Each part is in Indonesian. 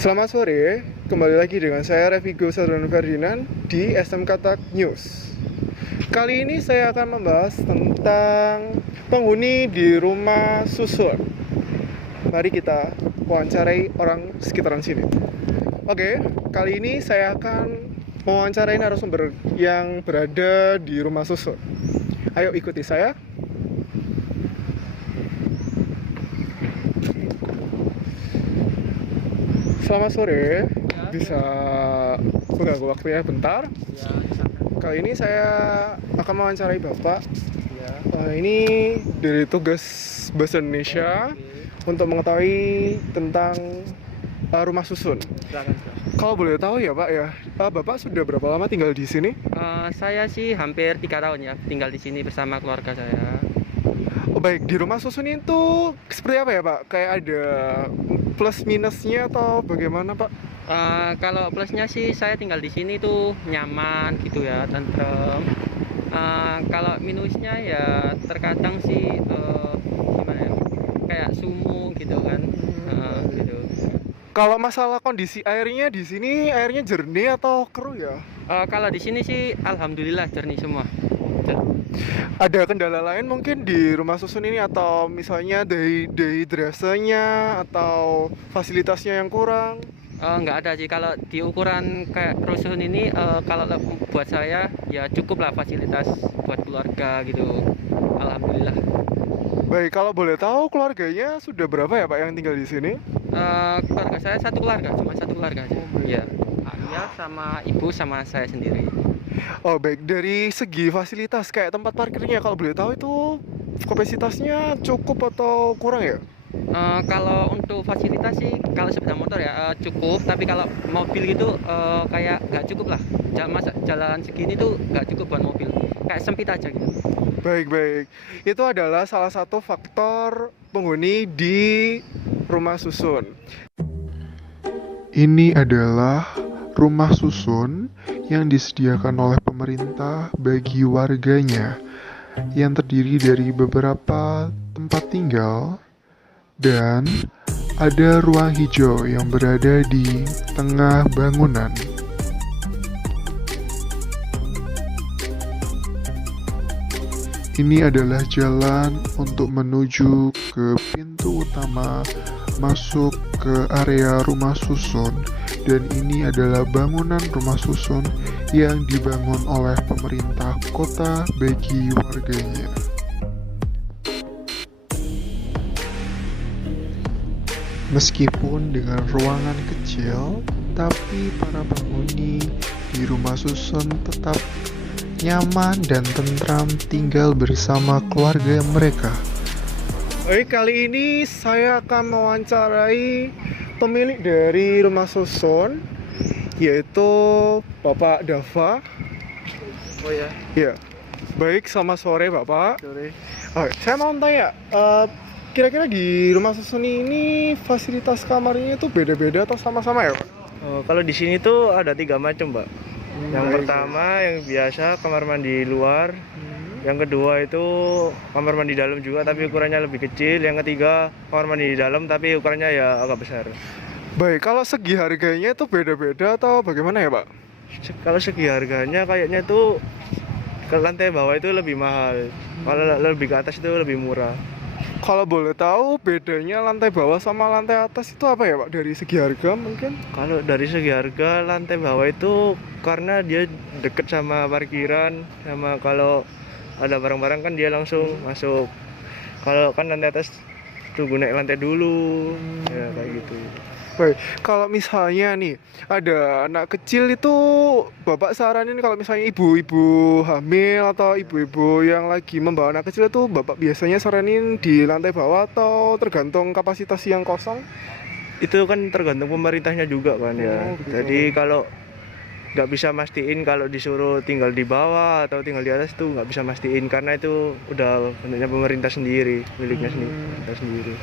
Selamat sore, kembali lagi dengan saya Revigo Sadrano Ferdinand di SMK Tak News. Kali ini saya akan membahas tentang penghuni di rumah susun. Mari kita wawancarai orang sekitaran sini. Oke, kali ini saya akan mewawancarai narasumber yang berada di rumah susun. Ayo ikuti saya. Selamat sore, bisa mengganggu waktunya bentar. Kali ini saya akan mewawancarai Bapak. Ini dari tugas Bahasa Indonesia untuk mengetahui tentang rumah susun. Kalau boleh tahu ya Pak ya, Bapak sudah berapa lama tinggal di sini? Saya sih hampir 3 tahun ya tinggal di sini bersama keluarga saya. Oh, baik, di rumah susun itu seperti apa ya Pak? Kayak ada plus minusnya atau bagaimana Pak? Kalau plusnya sih saya tinggal di sini tuh nyaman gitu ya, tentrem. Kalau minusnya ya terkadang sih gimana ya, kayak sumuk gitu kan, gitu. Kalau masalah kondisi airnya di sini, airnya jernih atau keruh ya? Kalau di sini sih alhamdulillah jernih semua. Ada kendala lain mungkin di rumah susun ini, atau misalnya dehidrasinya atau fasilitasnya yang kurang? Nggak ada sih kalau di ukuran kayak rusun ini. Kalau buat saya ya cukup lah fasilitas buat keluarga gitu, alhamdulillah. Baik, kalau boleh tahu keluarganya sudah berapa ya Pak yang tinggal di sini? Keluarga saya cuma satu keluarga aja. Ya, ayah sama ibu sama saya sendiri. Oh baik, dari segi fasilitas kayak tempat parkirnya kalau boleh tahu itu kapasitasnya cukup atau kurang ya? Kalau untuk fasilitas sih kalau sepeda motor ya cukup, tapi kalau mobil gitu kayak nggak cukup lah. Jalan segini tuh nggak cukup buat mobil, kayak sempit aja gitu. Baik, itu adalah salah satu faktor penghuni di rumah susun. Ini adalah rumah susun yang disediakan oleh pemerintah bagi warganya, yang terdiri dari beberapa tempat tinggal dan ada ruang hijau yang berada di tengah bangunan. Ini adalah jalan untuk menuju ke pintu utama masuk ke area rumah susun, dan ini adalah bangunan rumah susun yang dibangun oleh pemerintah kota bagi warganya. Meskipun dengan ruangan kecil, tapi para penghuni di rumah susun tetap nyaman dan tentram tinggal bersama keluarga mereka. Oke, kali ini saya akan mewawancarai pemilik dari rumah susun, yaitu Bapak Dava. Oh ya. Ya, baik, selamat sore Bapak. Sore. Saya mau tanya, kira-kira di rumah susun ini fasilitas kamarnya itu beda-beda atau sama-sama ya Pak? Kalau di sini tuh ada 3 macam, Mbak. Yang pertama yang biasa kamar mandi luar. Yang kedua itu kamar mandi dalam juga tapi ukurannya lebih kecil. Yang ketiga kamar mandi di dalam tapi ukurannya ya agak besar. Baik, kalau segi harganya itu beda-beda atau bagaimana ya Pak? Kalau segi harganya kayaknya tuh ke lantai bawah itu lebih mahal. Kalau lebih ke atas itu lebih murah. Kalau boleh tahu bedanya lantai bawah sama lantai atas itu apa ya Pak? Dari segi harga mungkin? Kalau dari segi harga lantai bawah itu karena dia deket sama parkiran, sama kalau ada barang-barang kan dia langsung masuk. Kalau kan lantai atas tunggu naik lantai dulu, ya kayak gitu. Baik, kalau misalnya nih ada anak kecil itu Bapak saranin kalau misalnya ibu-ibu hamil atau ibu-ibu yang lagi membawa anak kecil itu Bapak biasanya saranin di lantai bawah atau tergantung kapasitas yang kosong? Itu kan tergantung pemerintahnya juga kan ya. Begitu. Jadi kalau nggak bisa mastiin kalau disuruh tinggal di bawah atau tinggal di atas tuh nggak bisa mastiin karena itu udah bentuknya pemerintah sendiri, miliknya sendiri.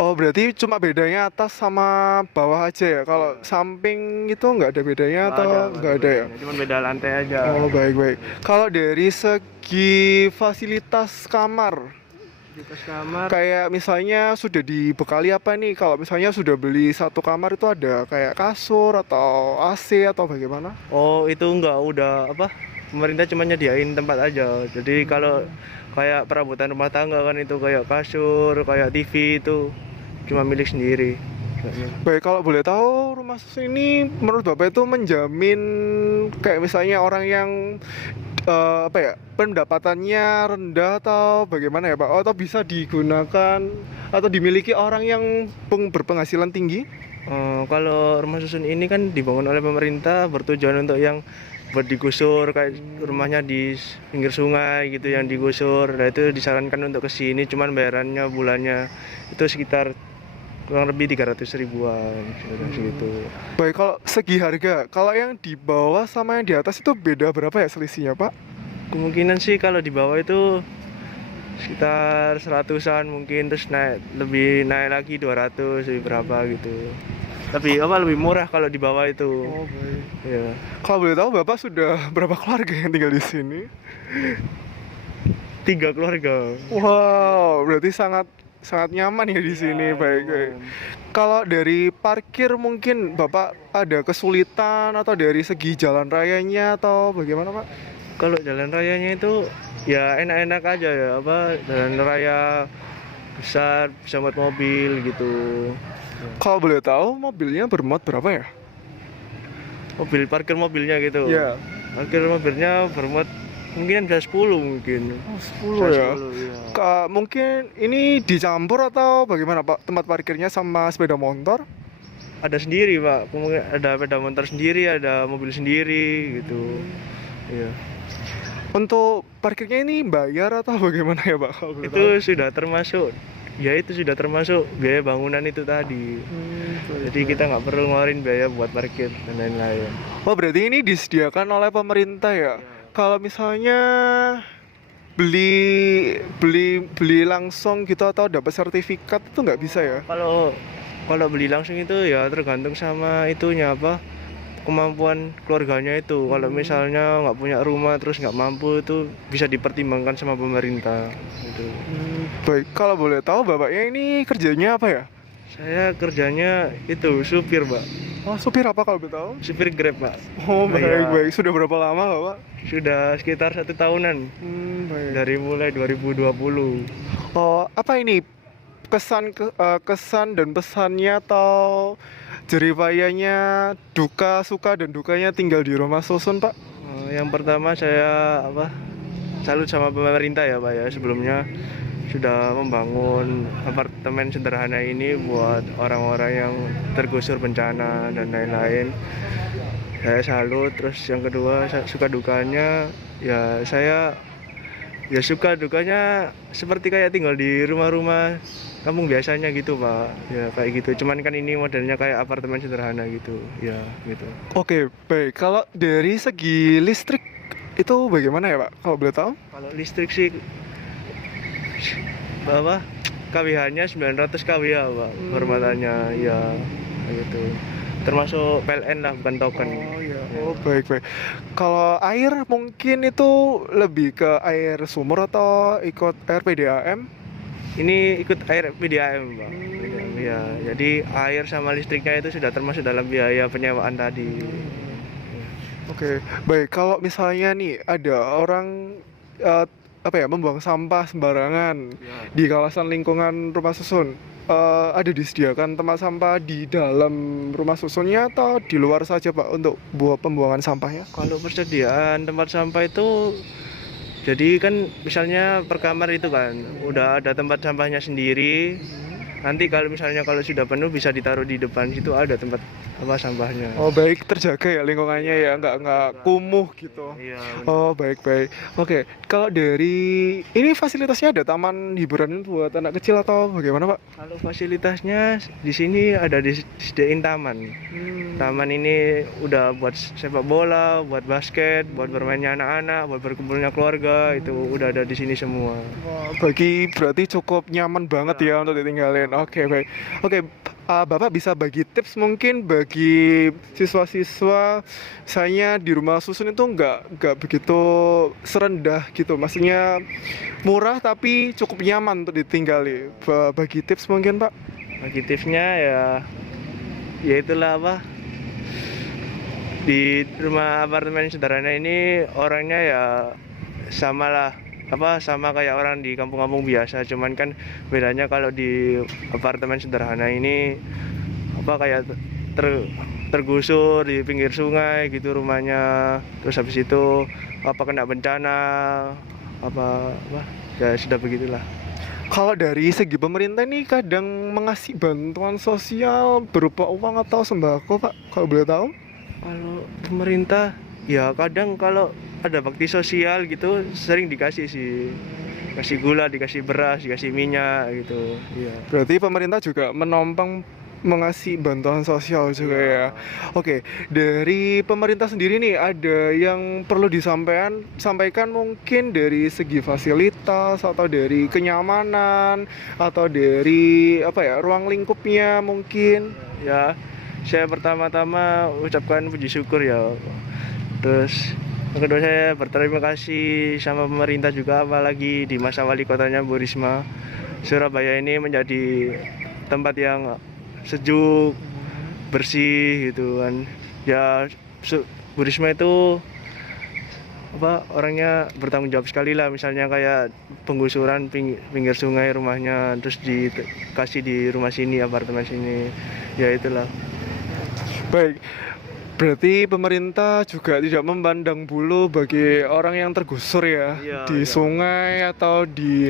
Oh, berarti cuma bedanya atas sama bawah aja ya? Kalau samping itu nggak ada bedanya atau nggak ada ya? Cuma beda lantai aja. Oh, baik. Kalau dari segi fasilitas kamar, Di tas kamar. Kayak misalnya sudah dibekali apa nih? Kalau misalnya sudah beli satu kamar itu ada kayak kasur atau AC atau bagaimana? Oh, itu enggak, udah apa? Pemerintah cuma nyediain tempat aja. Jadi kalau kayak perabotan rumah tangga kan itu kayak kasur, kayak TV itu cuma milik sendiri. Baik, kalau boleh tahu rumah susun ini menurut Bapak itu menjamin kayak misalnya orang yang apa ya, pendapatannya rendah atau bagaimana ya Pak? Atau bisa digunakan atau dimiliki orang yang berpenghasilan tinggi? Kalau rumah susun ini kan dibangun oleh pemerintah bertujuan untuk yang buat digusur, kayak rumahnya di pinggir sungai gitu yang digusur. Nah itu disarankan untuk ke sini, cuman bayarannya bulannya itu sekitar kurang lebih 300 ribuan segitu. Baik, kalau segi harga, kalau yang di bawah sama yang di atas itu beda berapa ya selisihnya Pak? Kemungkinan sih kalau di bawah itu sekitar 100-an mungkin, terus naik lagi 200 lebih berapa gitu. Tapi apa lebih murah kalau di bawah itu. Oh baik. Ya. Kalau boleh tahu Bapak sudah berapa keluarga yang tinggal di sini? 3 keluarga. Wow, berarti sangat nyaman ya di sini. Ya, Baik, baik. Kalau dari parkir mungkin Bapak ada kesulitan atau dari segi jalan rayanya atau bagaimana Pak? Kalau jalan rayanya itu ya enak-enak aja ya, apa jalan raya besar bisa buat mobil gitu. Kalau boleh tahu mobilnya bermuat berapa ya? Parkir mobilnya gitu. Iya. Parkir mobilnya bermuat mungkin bisa 10 mungkin. Oh, 10 Bisa ya. 10, ya. Mungkin ini dicampur atau bagaimana Pak tempat parkirnya sama sepeda motor? Ada sendiri Pak, mungkin ada sepeda motor sendiri, ada mobil sendiri gitu. Iya. Untuk parkirnya ini bayar atau bagaimana ya Pak? Kalau boleh Itu sudah termasuk, ya itu sudah termasuk biaya bangunan itu tadi. Jadi kita nggak perlu ngeluarin biaya buat parkir dan lain-lain. Oh berarti ini disediakan oleh pemerintah ya? Kalau misalnya beli langsung gitu atau dapat sertifikat itu nggak bisa ya? Kalau beli langsung itu ya tergantung sama itunya apa, kemampuan keluarganya itu. Kalau misalnya nggak punya rumah terus nggak mampu, itu bisa dipertimbangkan sama pemerintah gitu. Baik, kalau boleh tahu Bapaknya ini kerjanya apa ya? Saya kerjanya itu supir Pak, Oh supir apa kalau boleh tahu? supir Grab Pak. Oh baik, Iya. baik. Sudah berapa lama Bapak? Sudah sekitar 1 tahunan Baik. dari mulai 2020. Oh apa ini kesan dan pesannya atau jeripayanya, duka, suka dan dukanya tinggal di rumah susun Pak? Yang pertama saya salut sama pemerintah ya Pak ya, sebelumnya sudah membangun apartemen sederhana ini buat orang-orang yang tergusur bencana dan lain-lain. Saya salut. Terus yang kedua, suka dukanya ya saya ya suka dukanya seperti kayak tinggal di rumah-rumah kampung biasanya gitu Pak. Ya kayak gitu. Cuman kan ini modelnya kayak apartemen sederhana gitu. Ya gitu. Oke, baik. Kalau dari segi listrik itu bagaimana ya Pak? Kalau boleh tahu? Kalau listrik sih apa KWH-nya 900 kWh Pak, permatannya ya gitu. Termasuk PLN lah, bukan token. Oh iya. Oh baik, baik. Kalau air mungkin itu lebih ke air sumur atau ikut air PDAM? Ini ikut air PDAM Pak. Ya, jadi air sama listriknya itu sudah termasuk dalam biaya penyewaan tadi. Oke, baik. Kalau misalnya nih ada orang membuang sampah sembarangan di kawasan lingkungan rumah susun, ada disediakan tempat sampah di dalam rumah susunnya atau di luar saja Pak untuk buat pembuangan sampahnya? Kalau persediaan tempat sampah itu, jadi kan misalnya per kamar itu kan udah ada tempat sampahnya sendiri. Nanti kalau sudah penuh bisa ditaruh di depan situ, ada tempat sampahnya. Oh baik, terjaga ya lingkungannya ya, nggak kumuh gitu. Iya. Oh baik, baik. Oke, kalau dari ini fasilitasnya ada taman hiburan buat anak kecil atau bagaimana Pak? Kalau fasilitasnya di sini ada disediain taman. Taman ini udah buat sepak bola, buat basket, buat bermainnya anak-anak, buat berkumpulnya keluarga, itu udah ada di sini semua. Wah, berarti cukup nyaman banget ya untuk ditinggalin. Oke, baik. Oke, Bapak bisa bagi tips mungkin bagi siswa-siswa misalnya di rumah susun itu nggak begitu serendah gitu, maksudnya murah tapi cukup nyaman untuk ditinggali. Bagi tips mungkin Pak. Bagi tipsnya ya itulah apa, di rumah apartemen sederhana ini orangnya ya sama kayak orang di kampung-kampung biasa, cuman kan bedanya kalau di apartemen sederhana ini kayak tergusur di pinggir sungai gitu rumahnya, terus habis itu kena bencana ya sudah begitulah. Kalau dari segi pemerintah ini kadang mengasih bantuan sosial berupa uang atau sembako Pak, kalau boleh tahu? Kalau pemerintah ya kadang kalau ada bakti sosial gitu sering dikasih sih, kasih gula, dikasih beras, dikasih minyak gitu. Iya. Berarti pemerintah juga menopang mengasih bantuan sosial juga ya. Oke, dari pemerintah sendiri nih ada yang perlu sampaikan mungkin dari segi fasilitas atau dari kenyamanan atau dari ruang lingkupnya mungkin. Ya, saya pertama-tama ucapkan puji syukur ya. Terus yang kedua saya berterima kasih sama pemerintah juga, apalagi di masa wali kotanya Bu Risma. Surabaya ini menjadi tempat yang sejuk, bersih gitu kan. Ya Bu Risma itu orangnya bertanggung jawab sekali lah, misalnya kayak penggusuran pinggir sungai rumahnya terus dikasih di rumah sini, apartemen sini. Ya itulah. Baik. Berarti pemerintah juga tidak memandang bulu bagi orang yang tergusur ya, di sungai atau di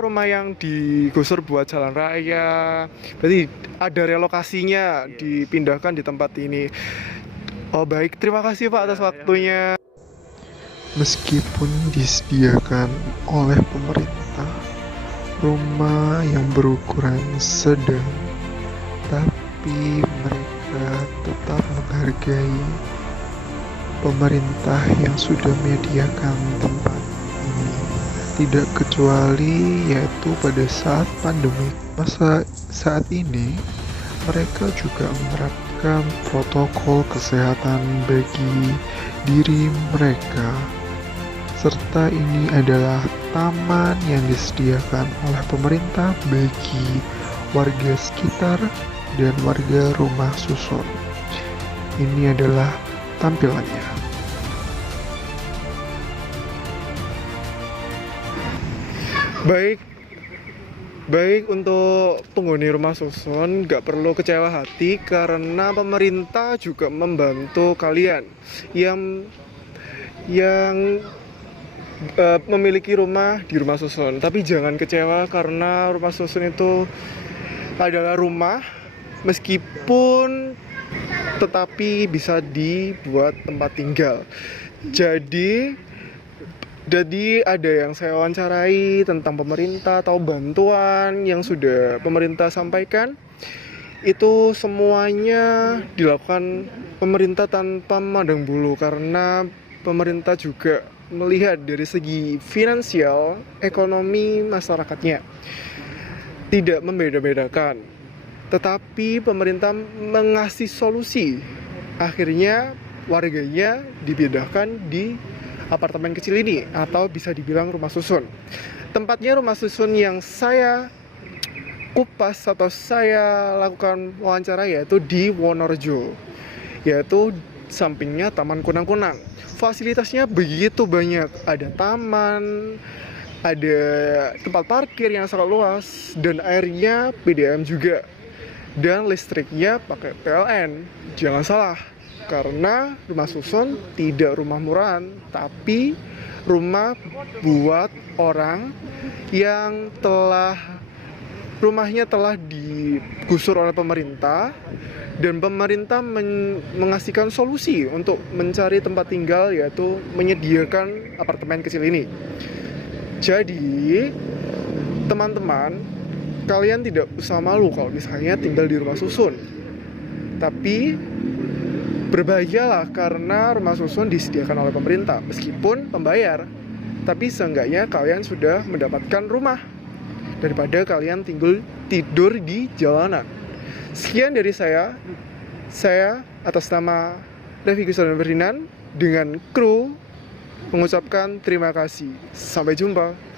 rumah yang digusur buat jalan raya. Berarti ada relokasinya, dipindahkan di tempat ini. Oh baik, terima kasih Pak atas waktunya. Meskipun disediakan oleh pemerintah rumah yang berukuran sedang, tapi mereka tetap menghargai pemerintah yang sudah menyediakan tempat ini, tidak kecuali yaitu pada saat pandemi. Saat ini mereka juga menerapkan protokol kesehatan bagi diri mereka, serta ini adalah taman yang disediakan oleh pemerintah bagi warga sekitar dan warga rumah susun. Ini adalah tampilannya. Baik untuk penghuni rumah susun, gak perlu kecewa hati karena pemerintah juga membantu kalian yang memiliki rumah di rumah susun. Tapi jangan kecewa karena rumah susun itu adalah rumah meskipun tetapi bisa dibuat tempat tinggal. Jadi ada yang saya wawancarai tentang pemerintah atau bantuan yang sudah pemerintah sampaikan, itu semuanya dilakukan pemerintah tanpa memandang bulu karena pemerintah juga melihat dari segi finansial ekonomi masyarakatnya, tidak membeda-bedakan, tetapi pemerintah mengasih solusi. Akhirnya warganya dipindahkan di apartemen kecil ini atau bisa dibilang rumah susun. Tempatnya rumah susun yang saya kupas atau saya lakukan wawancara yaitu di Wonorejo, yaitu sampingnya Taman Kunang-Kunang. Fasilitasnya begitu banyak, ada taman, ada tempat parkir yang sangat luas, dan airnya PDAM juga, dan listriknya pakai PLN. Jangan salah, karena rumah susun tidak rumah murahan, tapi rumah buat orang yang rumahnya telah digusur oleh pemerintah, dan pemerintah mengasihkan solusi untuk mencari tempat tinggal, yaitu menyediakan apartemen kecil ini. Jadi teman-teman, kalian tidak usah malu kalau misalnya tinggal di rumah susun, tapi berbahagialah karena rumah susun disediakan oleh pemerintah meskipun pembayar, tapi seenggaknya kalian sudah mendapatkan rumah daripada kalian tidur di jalanan. Sekian dari saya atas nama Revi Gusardono Ferdinand dengan kru mengucapkan terima kasih. Sampai jumpa.